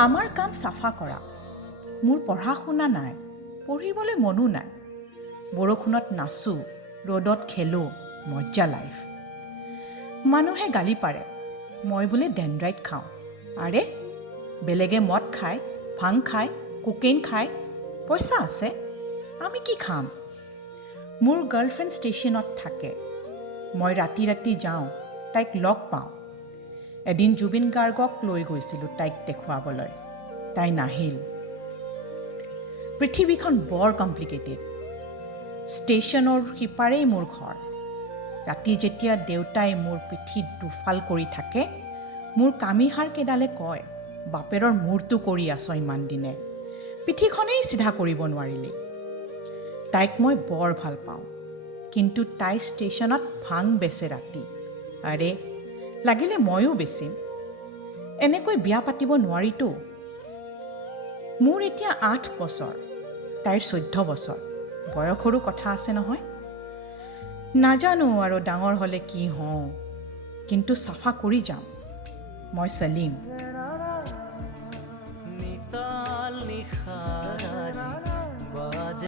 আমাৰ কাম চাফা কৰা। মোৰ পঢ়া শুনা নাই, পঢ়িবলৈ মনো নাই। বৰষুণত নাচোঁ, ৰ'দত খেলোঁ, মজ্জা লাইফ। মানুহে গালি পাৰে, মই বোলে ডেনড্ৰাইট খাওঁ। আৰে, বেলেগে মদ খায়, ভাং খায়, কোকেইন খায়, পইচা আছে, আমি কি খাম? মোৰ গাৰ্লফ্ৰেণ্ড ষ্টেচনত থাকে। মই ৰাতি ৰাতি যাওঁ, তাইক লগ পাওঁ। এদিন জুবিন গাৰ্গক লৈ গৈছিলোঁ তাইক দেখুৱাবলৈ, তাই নাহিল। পৃথিৱীখন বৰ কমপ্লিকেটেড। ষ্টেচনৰ সিপাৰেই মোৰ ঘৰ। ৰাতি যেতিয়া দেউতাই মোৰ পিঠিত দুফাল কৰি থাকে, মোৰ কামিহাৰকেইডালে কয়, বাপেৰৰ মূৰটো কৰি আছ ইমান দিনে, পিঠিখনেই চিধা কৰিব নোৱাৰিলি। তাইক মই বৰ ভাল পাওঁ, কিন্তু তাই ষ্টেচনত ভাং বেচে ৰাতি। আৰে, লাগিলে ময়ো বেচিম। এনেকৈ বিয়া পাতিব নোৱাৰিতো। মোৰ এতিয়া 8 বছৰ, তাইৰ 14 বছৰ। বয়সৰো কথা আছে নহয়। নাজানো আৰু ডাঙৰ হ'লে কি হওঁ, কিন্তু চাফা কৰি যাম। মই সলীম।